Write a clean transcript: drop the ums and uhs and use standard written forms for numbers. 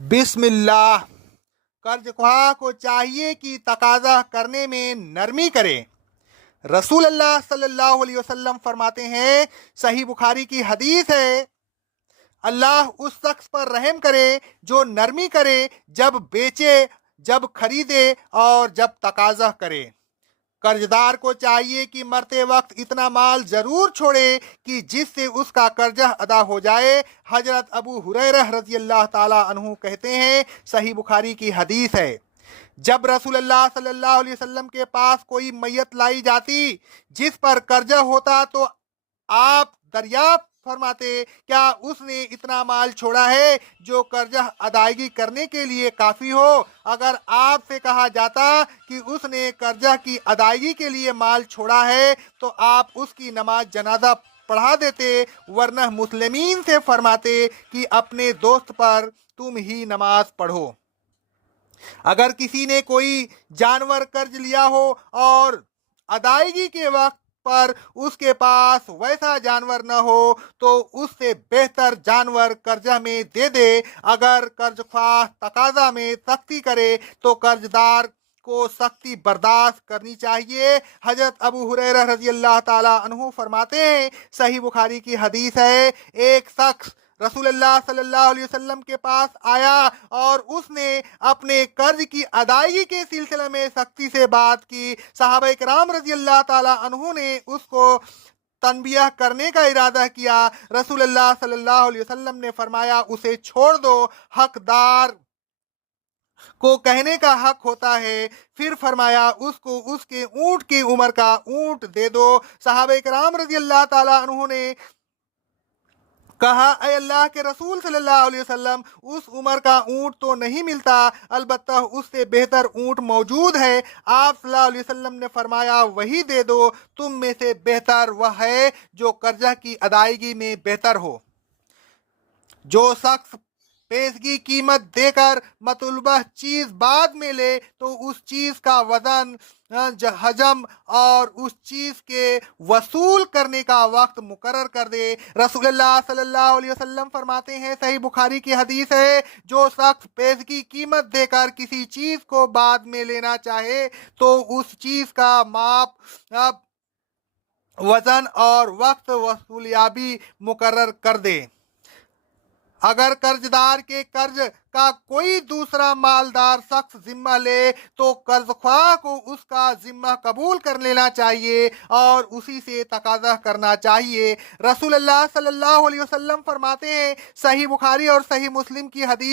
بسم اللہ۔ قرض خواہ کو چاہیے کہ تقاضا کرنے میں نرمی کرے۔ رسول اللہ صلی اللہ علیہ وسلم فرماتے ہیں، صحیح بخاری کی حدیث ہے، اللہ اس شخص پر رحم کرے جو نرمی کرے، جب بیچے، جب خریدے اور جب تقاضا کرے۔ قرضدار کو چاہیے کہ مرتے وقت اتنا مال ضرور چھوڑے کہ جس سے اس کا قرضہ ادا ہو جائے۔ حضرت ابو ہریرہ رضی اللہ تعالی عنہ کہتے ہیں، صحیح بخاری کی حدیث ہے، جب رسول اللہ صلی اللہ علیہ وسلم کے پاس کوئی میت لائی جاتی جس پر قرضہ ہوتا تو آپ دریافت فرماتے، کیا اس نے اتنا مال چھوڑا ہے جو قرضہ ادائیگی کرنے کے لیے کافی ہو؟ اگر آپ سے کہا جاتا کہ اس نے قرضہ کی ادائیگی کے لیے مال چھوڑا ہے تو آپ اس کی نماز جنازہ پڑھا دیتے، ورنہ مسلمین سے فرماتے کہ اپنے دوست پر تم ہی نماز پڑھو۔ اگر کسی نے کوئی جانور قرض لیا ہو اور ادائیگی کے وقت پر اس کے پاس ویسا جانور نہ ہو تو اس سے بہتر جانور قرضہ میں دے دے۔ اگر قرض خواہ تقاضا میں سختی کرے تو قرضدار کو سختی برداشت کرنی چاہیے۔ حضرت ابو ہریرہ رضی اللہ تعالی عنہ فرماتے ہیں، صحیح بخاری کی حدیث ہے، ایک شخص رسول اللہ صلی اللہ علیہ وسلم کے پاس آیا اور اس نے اپنے قرض کی ادائیگی کے سلسلے میں سختی سے بات کی۔ صحابہ کرام رضی اللہ تعالی عنہ نے اس کو تنبیہ کرنے کا ارادہ کیا۔ رسول اللہ صلی اللہ علیہ وسلم نے فرمایا، اسے چھوڑ دو، حقدار کو کہنے کا حق ہوتا ہے۔ پھر فرمایا، اس کو اس کے اونٹ کی عمر کا اونٹ دے دو۔ صحابہ کرام رضی اللہ تعالی عنہ نے کہا، اے اللہ کے رسول صلی اللہ علیہ وسلم، اس عمر کا اونٹ تو نہیں ملتا، البتہ اس سے بہتر اونٹ موجود ہے۔ آپ صلی اللہ علیہ وسلم نے فرمایا، وہی دے دو، تم میں سے بہتر وہ ہے جو قرضہ کی ادائیگی میں بہتر ہو۔ جو شخص پیشگی قیمت دے کر مطلوبہ چیز بعد میں لے تو اس چیز کا وزن، حجم اور اس چیز کے وصول کرنے کا وقت مقرر کر دے۔ رسول اللہ صلی اللہ علیہ وسلم فرماتے ہیں، صحیح بخاری کی حدیث ہے، جو شخص پیشگی قیمت دے کر کسی چیز کو بعد میں لینا چاہے تو اس چیز کا ماپ، وزن اور وقت وصولیابی مقرر کر دے۔ اگر قرضدار کے قرض کا کوئی دوسرا مالدار شخص ذمہ لے تو قرض خواہ کو اس کا ذمہ قبول کر لینا چاہیے اور اسی سے تقاضا کرنا چاہیے۔ رسول اللہ صلی اللہ علیہ وسلم فرماتے ہیں، صحیح بخاری اور صحیح مسلم کی حدیث